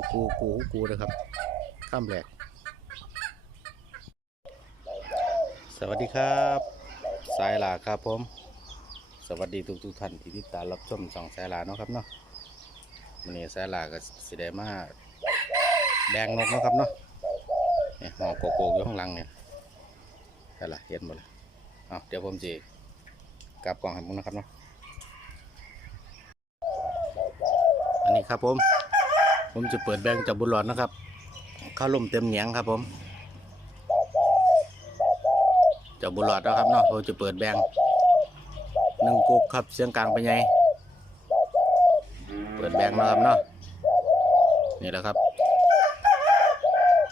กูกูกูกูนะครับข้ามแหลก สวัสดีครับ สายหลาครับผม สวัสดีทุกทุกท่านที่ติดตามรับชมสองสายหลาเนาะครับเนาะวันนี้สายหลาก็สิได้มาแดงนกเนาะครับเนาะเนี่ยหอโกโก้อยู่ข้างหลังเนี่ยใช่ละเห็นหมดเลยเอาเดี๋ยวผมจะกลับกล่องให้มึงนะครับเนาะอันนี้ครับผม ผมจะเปิดแบงค์จากบุญหลอดนะครับข้าวล่มเต็มเหนียงครับผมจากบุญหลอดนะครับเนาะผมจะเปิดแบงค์หนึ่งกุ๊กครับเสียงกลางไปไงเปิดแบงค์นะครับเนาะนี่แหละครับ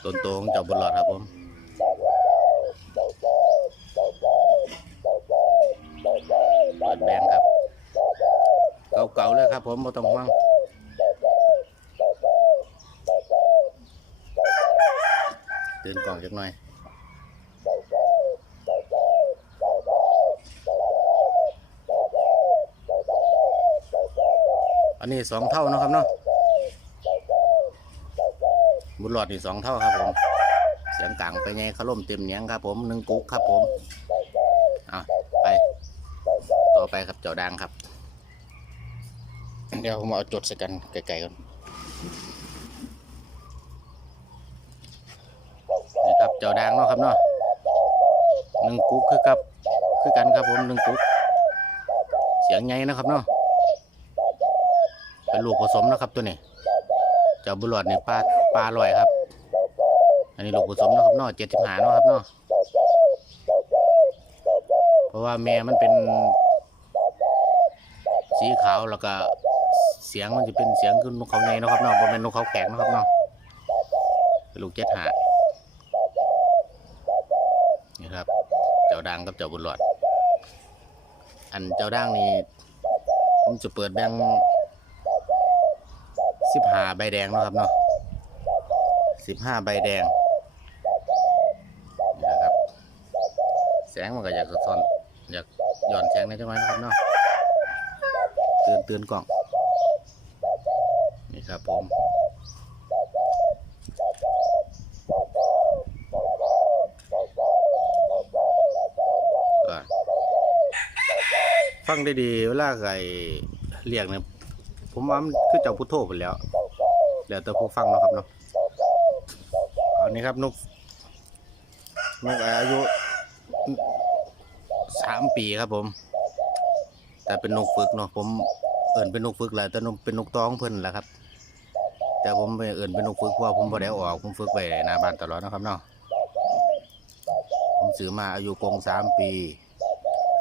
ต้นโตของจากบุญหลอดครับผมเปิดแบงค์ครับเก่าๆเลยครับผมไม่ต้องห่วง ตื่นกล่องจักหน่อยอันนี้สองเท่านะครับเนาะบุญหลอดนี่สองเท่าครับผมเสียงกลางไปไงขล่มเต็มเนียงครับผมหนึ่งกุ๊กครับผมเอาไป ต่อไปครับเจ้าดังครับ เดี๋ยวผมเอาจดใส่กันไกลๆกันนี่ครับ เจ้าดังเนาะครับเนาะหนึ่งกุ๊กคือกับคือกันครับผมหนึ่งกุ๊กเสียงไงนะครับเนาะเป็นลูกผสมนะครับตัวนี้เจ้าบุหลอดเนี่ยปลาปลาลอยครับ อันนี้ลูกผสมนะครับเนาะเจ็ดสิบหาเนาะครับเนาะเพราะว่าแม่มันเป็น สีขาวแล้วก็เสียงมันจะเป็นเสียงคือนกเขาไงนะครับเนาะเพราะเป็นนกเขาแข็งนะครับเนาะเป็นลูกเจ็ดหานี่ครับ เจ้าดังกับเจ้าบุญหลอด อันเจ้าดังนี่ผมจะเปิดแบงสิบห้าใบแดงนะครับเนาะสิบห้าใบแดงนี่นะครับแสงมันก็อยากสะท้อนอยากหย่อนแสงในจังหวะนะครับเนาะเตือนเตือนกล่องนี่ครับผม ฟังได้ดีเวลาไก่เรียกเนี่ยผมว่ามันคือเจ้าพุทโธไปแล้วแล้วแต่ผู้ฟังเนาะครับเนาะอันนี้ครับนกนกอายุสามปีครับผม แต่เป็นนกฝึกเนาะผมเอิ่นเป็นนกฝึกแหละแต่นกเป็นนกตองเพิ่นแหละครับ แต่ผมไปเอิ่นเป็นนกฝึกเพราะผมบ่ได้อออกผมฝึกไปหน้าบ้านตลอดนะครับเนาะผมซื้อมาอายุกงสามปี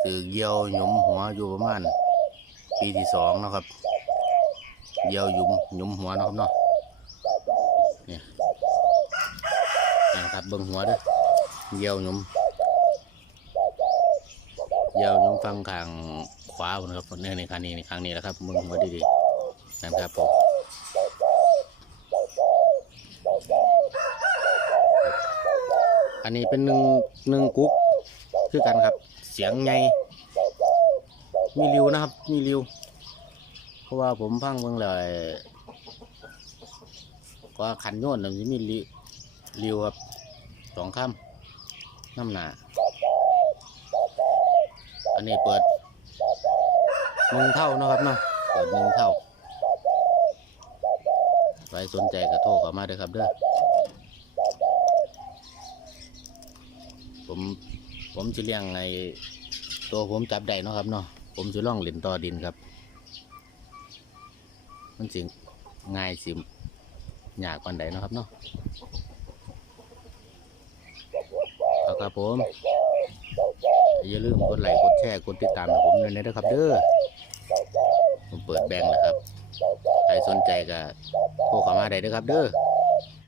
ซื้อเยี่ยวหยุมหัวอยู่ประมาณปีที่สองนะครับเยี่ยวหยุมหยุมหัวนะครับเนาะนี่นะครับเบิ่งหัวด้อเยี่ยวหยุมเยี่ยวหยุมฟังข้างขวาบนะครับเนี่ยในครั้งนี้ในครั้งนี้แหละครับเบิ่งหัวดีๆนั่นครับผมอันนี้เป็นหนึ่งหนึ่งกุ๊ก คือกันครับ เสียงไงมีริวนะครับ มีริว เพราะว่าผมฟังเบิ่งเลยว่าขันโยนน่ะมันจะมีริริวครับสองคำน้ำหนาอันนี้เปิดหนึ่งเท่านะครับเนาะเปิดหนึ่งเท่าใครสนใจก็โทรเข้ามาเด้อครับเด้อผม ผมจะเลี้ยงในตัวผมจับได้เนาะครับเนาะผมจะล่องเหรียญต่อดินครับ มันสิง่ายสิยากกว่าใดเนาะครับเนาะเอาครับผม อย่าลืมกดไลค์กดแชร์กดติดตามผมด้วยนะครับ เด้อผมเปิดแบงค์แล้วครับใครสนใจก็โทรเข้ามาได้เด้อครับ เด้อ